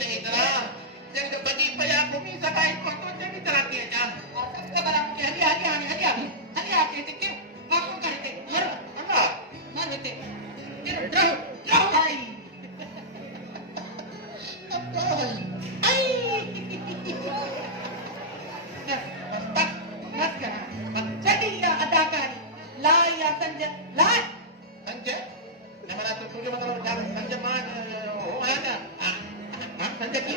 ते इतना जंग बगी पया घूमी सकाई को तो जंग तरह के जा सब का बरा के हरिया के के आको करते मर अंगा मर बेटे तेरा ड्राउ भाई अब तो आई बस करा चढ़िया अदाकारी ला या संजय ला संजय न मला तो तुझे मतलब जा संजय मान हो आया ना हां संजय की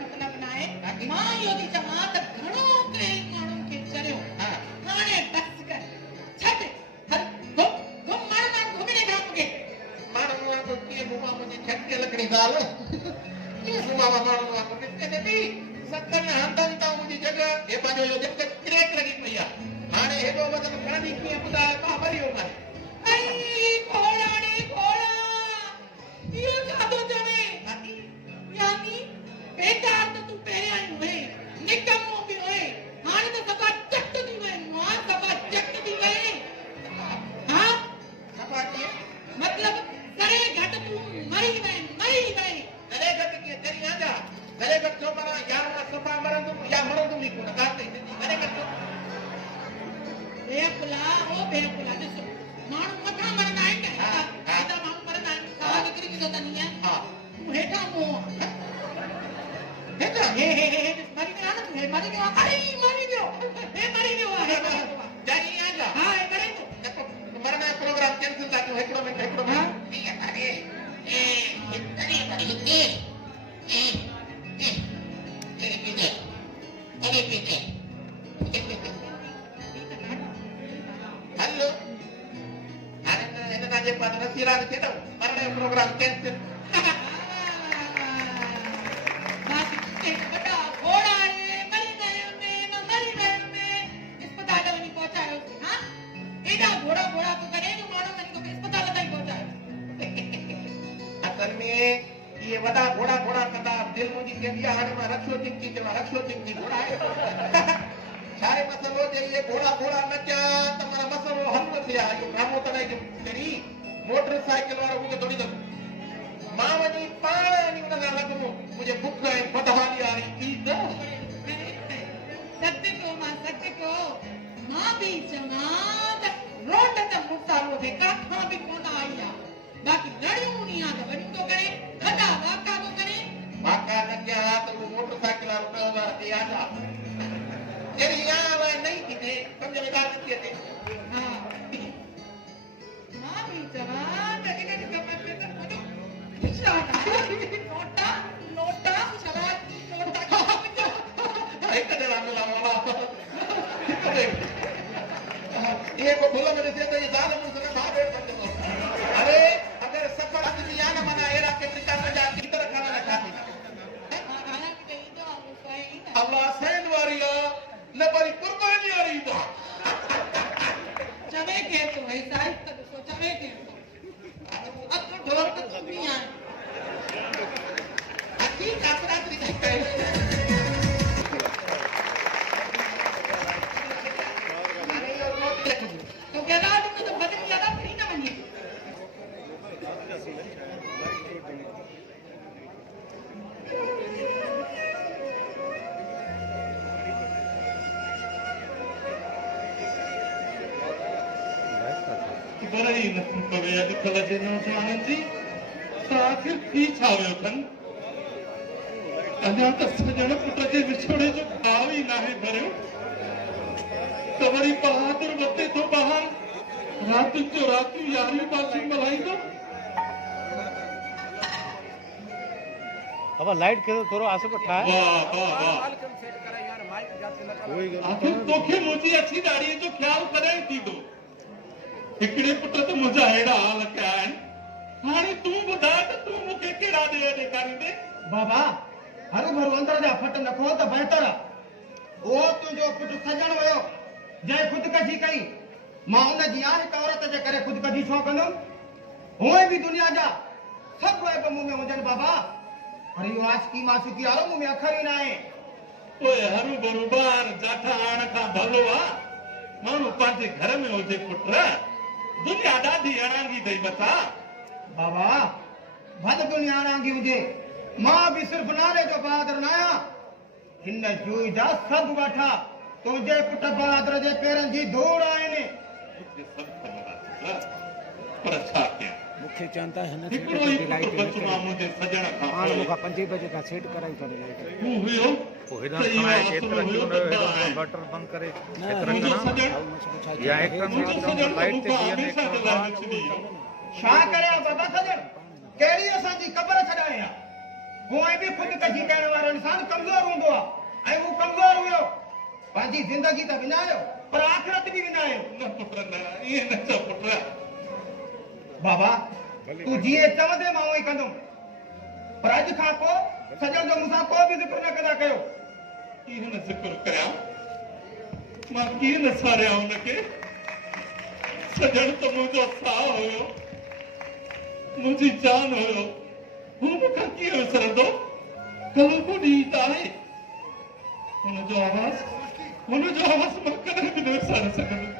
मतलब बनाए मां योदी जमात घणो के माणू के चरियो हां हाने बस कर छट हर गो गो मारना घूमने खाओगे मारना को के घुमा मुझे छट के लकड़ी डाल ये घुमा मारना को कितने भी सत्तर हंधन मुंहिंजी जॻह हे पंहिंजो इहो जब क्रेक लॻी पई आहे हाणे हेॾो वज़न खणंदी कीअं ॿुधाए मां मरी वियो आहे ऐं घोड़ा रे घोड़ा इहो छा थो चवे यानी बेकार त तूं पहिरियां ई हुए निकमो बि हुए हाणे त सफ़ा चट थी वए मां सफ़ा चट थी वए हा सफ़ा कीअं मतलब करे घटि तूं मरी वए करे घटि कीअं तेरी आजा करे घटि छो माना यार मां सफ़ा मरंदुमि या मरंदुमि ई कोन ॻाल्हि त थींदी करे घटि बेकुला ॾिसो माण्हू मथां मरंदा आहिनि न हेॾा माण्हू मरंदा आहिनि साह निकिरी वेंदो अथनि ईअं हा तूं हेठां मुंहुं हेठां हे मरी वियो आहे न तूं हे मरी वियो आहे अरे मरी वियो आहे जाई आजा हा हे करे थो मरण जो प्रोग्राम कैंसिल था कयूं हिकिड़ो मिंट हा ठीक आहे अरे हिते हेलो अरे हिन जे पास रसीरा खे न मरण जो प्रोग्राम कैंसिल बाकी बड़ा घोड़ा रे मरी गयो में अस्पताल वञी पहुचायो हां एडा घोड़ा को करे जो माण्हू वञी को अस्पताल ताईं पहुचायो असल में ये वॾा घोड़ा कंदा दिल मुंहिंजी चवंदी आहे हाणे मां रक्षो चिंकी घोड़ा आहे छाए मसलो जे ये घोड़ा न क्या त माना मसलो हल न थिया इहो ड्रामो तॾहिं जो करी मोटरसाइकिल वारो मूंखे थोड़ी दफ़ो मां वञी पाण वञी हुन सां लॻमो मुंहिंजे बुख ऐं बदहाली वारी थी त सत्य को मां बि चवां त रोड ते मुसारो थे काथां बि कोन आई आहे बाक़ी लड़ियूं हुनी आहे त वञी थो करे वॾा वाका थो करे वाका न कया त उहो मोटरसाइकिल वारो 10,000 ते आजा तेरी यार नहीं थी थे समझ में बात नहीं थी हां मां भी जवान लगने के कमर पे तो नोटा शराब नोटा एक कदर आंदोलन वाला ये को भूल में से तो ये ज्यादा मुझसे ना भाग बैठ अरे अगर सफर आदमी या ना मना एरा के टिका में जाके इधर खाना ना खाती अल्लाह सैन वारिया न बरी कुर्बानी आ रही था चवे के तो ऐसा ही तक सोचवे के अब तो ढोल तो नहीं आए अच्छी काफरात नहीं है तो क्या ना तो बदल ज्यादा फ्री ना बनिए बरई नथी पवे अॼुकल्ह जे नौजवाननि जी आख़िर थी छा वियो अथनि अञा त सजण पुट जे विछोड़े जो भाव ई नाहे भरियो त वरी बहादुर वते थो ॿाहिरि राति जो रातियूं यारियूं पासियूं मल्हाईंदो अब लाइट के थोरो आसे को ठाए आखिर तोखे मुंहिंजी अछी दाढ़ीअ जो ख्याल कॾहिं थींदो हिकिड़े पुट त मुंहिंजा अहिड़ा हाल कया आहिनि हाणे तूं ॿुधाए त तूं मूंखे कहिड़ा ॾे ॾेखारींदे बाबा हरू भरू अंदर जा फट न खो त बहितर उहो तुंहिंजो पुटु सजण वियो जंहिं ख़ुदकशी कई मां उन जी हिकु औरत जे करे ख़ुदकशी छो कंदुमि हूअं बि दुनिया जा सभु ऐब मूं में हुजनि बाबा पर इहो आशिकी माशूकी वारो मूं में अखर ई न आहे ओए हरू भरू ॿार जाठा आण खां भलो आहे माण्हू पंहिंजे घर में हुजे पुट दुनिया ॾाढी अणांगी अथई मथां बाबा भल दुनिया रांगी हुजे मां भी सिर्फ नाले जो बहादुर न आहियां हिन जूई जा सब वठा तुंहिंजे पुट बहादुर जे पेरनि जी धूड़ आहिनि पर छा कयां मूंखे चवनि था हिन हिकिड़ो ई पुट बचो आहे मुंहिंजे सजण खां हाणे मूंखां 5 बजे खां सेट कराई अथनि लाइट हू हुयो पोइ हेॾा खणाए एतिरा क्यों न हेॾो बटर बंदि करे एतिरा मुंहिंजो करा सजण या एक टन मुंहिंजो सजण लाइट ते मूंखां बीहनि हमेशह जे लाइ विछड़ी छा करियां बाबा सजण कहिड़ी असांजी क़बर छॾाए आहे कोई बि ख़ुदकशी करण वारो इंसान कमज़ोर हूंदो आहे ऐं हू कमज़ोर हुयो पंहिंजी ज़िंदगी त विञायो पर आख़िरत बि विञायो न पुट न ईअं न चओ पुट बाबा तूं जीअं चवंदे मां उहो ई कंदुमि पर अॼु खां पोइ सजण जो मूंसां को बि ज़िक्र न कंदा कयो कीअं न ज़िक्र करियां मां कीअं न सारियां हुनखे सजण त मुंहिंजो साह हुयो मुंहिंजी जान हुयो हू मूंखां कीअं विसरंदो कल्ह को ॾींहुं त आहे हुनजो आवाज़ मां कॾहिं बि न विसारे सघंदुमि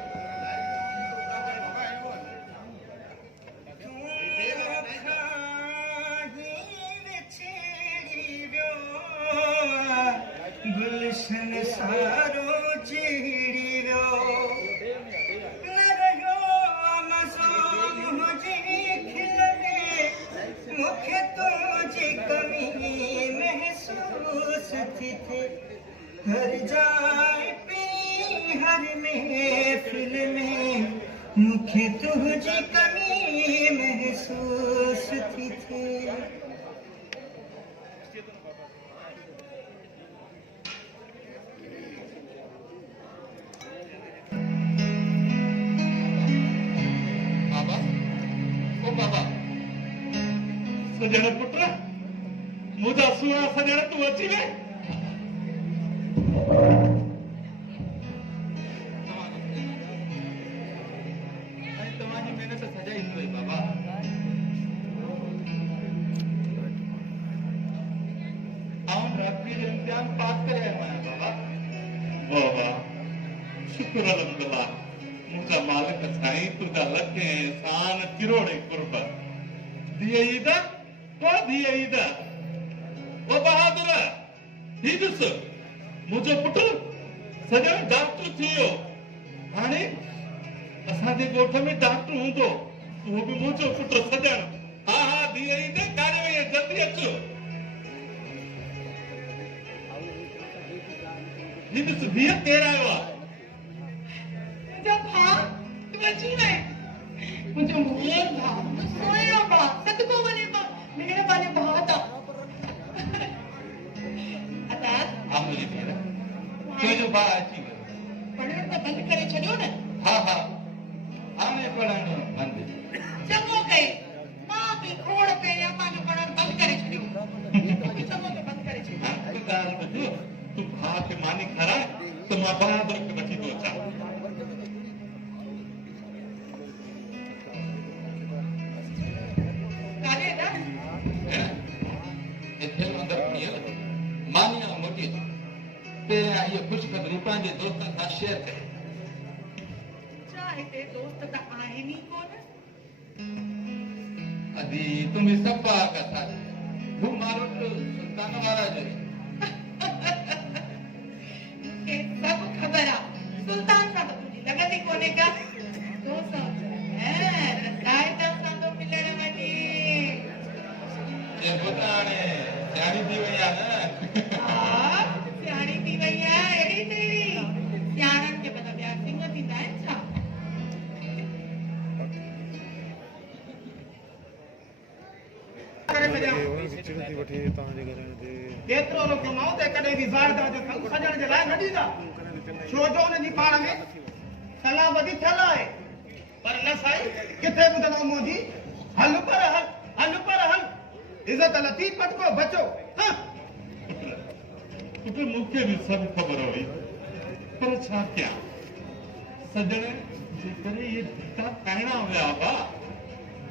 गुलशन सारो चिड़ी रो न रहियो मज़ो मुझे खिलने मुखे तुझे कमी महसूस थी थे हर जाए पे हर महफिल में मुखे तुझे कमी महसूस थी थे बाबा ओ बाबा सजण पुट मुंहिंजा सुहिणा सजण तूं अची वे तव्हांजी महिनत सजाई थी वई बाबा आउं रात्रि जो इम्तिहान पास करे आयो आहियां बाबा वाह वाह शुक्र अलहमदुल्ला मुंहिंजा मालिक साईं तुंहिंजा लख एहसान किरोड़े कुर्ब धीअ ईद को धीअ ईद ओ बहादुर ही ॾिस मुंहिंजो पुटु सॼण डॉक्टर थी वियो हाणे असांजे ॻोठ में डॉक्टर हूंदो उहो बि मुंहिंजो पुटु सॼण हा हा धीअ ईद काॾे वई जल्दी अचो ही ॾिस धीअ केरु आयो आहे जब हाँ तू अची वे मुझे मोहन था तो सोया बा सदको बने बा मेरे वाले बहुत अता हा मुंहिंजी भेण तुंहिंजो भाउ अची वियो पढ़ण त बंद करे छॾियो न हा हा हाणे पढ़णु बंदि चङो कई मां बि खोड़ पहिरियां पंहिंजो पढ़ण बंद करे छॾियो तूं बि चङो त बंद करे छॾियो हिकु ॻाल्हि ॿुधो तूं भाउ खे मानी खाराए त मां बहादुर खे वठी थो अचां काॾे था हिते अंदर पीअ मानी मोटी पहिरियां इहो ख़ुशख़बरी पंहिंजे दोस्तनि सां शेयर करे छा हिते दोस्त त आहिनि ई कोन अदी तुम्ही सपा कथा हू मारो सुल्तान वारा जो मूंखे सभु ख़बर आहे सुल्तान सां त तुंहिंजी लॻंदी कोन्हे का दोस्त रसायत सां थो मिलण वञे ये बुधाणे जानी थी वई आहे न हा सियाणी थी वई आहे अहिड़ी तेड़ी सियाणनि खे पता ॿिया सिंग थींदा आहिनि छा थी वठी तव्हांजे घर ते केतिरो न कमाओ त कॾहिं बि ज़ाहिदा जो संग सजण जे लाइ न ॾींदा छो जो हुनजी पाण में सलामती थियल आहे पर न साईं किथे ॿुधंदो मुंहिंजी हल पर हल हल पर हल इज़त लथी पटको बचो हाँ पुट मूंखे बि सभु ख़बर हुई पर छा कयां सजण जे करे इहे धिका खाइणा हुया बा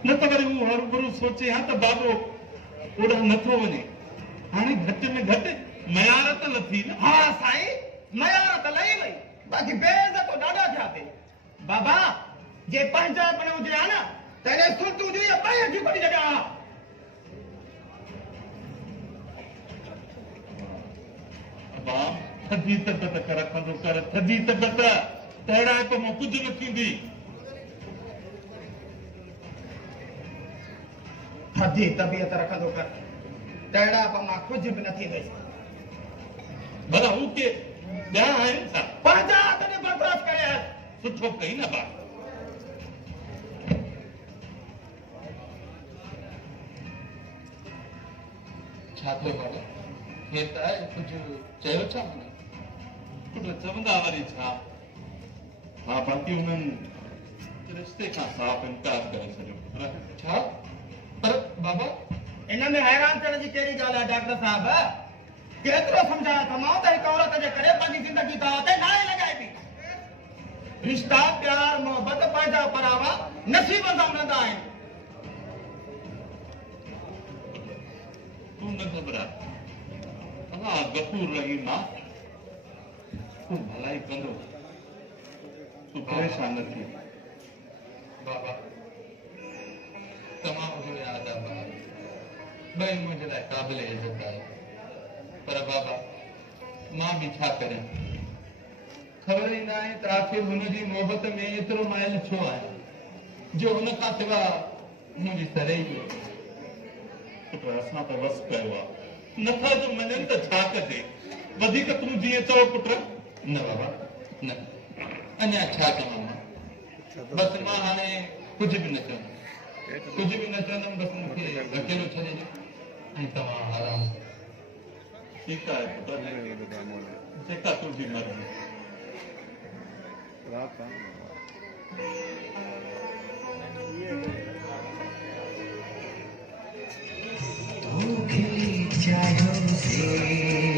न त वरी हू हर भरू सोचे हा त बाबो ओॾा नथो वञे हाणे घटि में घटि मयारत लथी न हा साईं मयार त लही वई बाक़ी बेइज़तो ॾाढा थिया ते बाबा जे पंहिंजापण हुजे हा न त हिन सुल्तू जी ॿई अची कोन्ह जॻह थधी तबियत कर रखंदो कर थधी तबियत तहिड़ा त मूं कुझु न थींदी थधी तबियत रखंदो कर तहिड़ा पोइ मां कुझु बि न थींदुसि भला हू के ॿिया आहिनि छा पंहिंजा हथ में बर्दाश्त करे सुठो कई न बा छा थियो बाबा हे त आहे कुझु चयो छा मूं पुट चवंदा वरी छा हा बाक़ी उन्हनि रिश्ते खां साफ़ इनकार करे छॾियो छा पर बाबा इन में हैरान थियण जी कहिड़ी ॻाल्हि आहे डॉक्टर साहब केतिरो सम्झायां त मां त हिकु औरत जे करे पंहिंजी ज़िंदगी दाव ते नाले लॻाए थी रिश्ता प्यार मोहबत पंहिंजा परावा नसीब सां मिलंदा आहिनि तूं न घबरा अलाह गफूर रहीम आहे तूं भलाई कंदो तूं परेशान न थी बाबा तमामु घणो यादि आहे ॿई मुंहिंजे लाइ क़ाबिल इज़त आहे पर बाबा मां बि छा करियां ख़बर ई न आहे त आख़िर हुनजी मोहबत में एतिरो माइल छो आहे जो हुन खां सवाइ मुंहिंजी सरे ई पुट असां त वस कयो आहे नथा जो मञनि त छा कजे वधीक तूं जीअं चओ पुट न बाबा न अञा छा कयां मां बसि मां हाणे कुझु बि न चवंदुमि कुझु बि न चवंदुमि बसि मूंखे अकेलो छॾे ॾियो ऐं तव्हां आराम ठीकु आहे पुट जेका तुंहिंजी मर्ज़ी चाहो से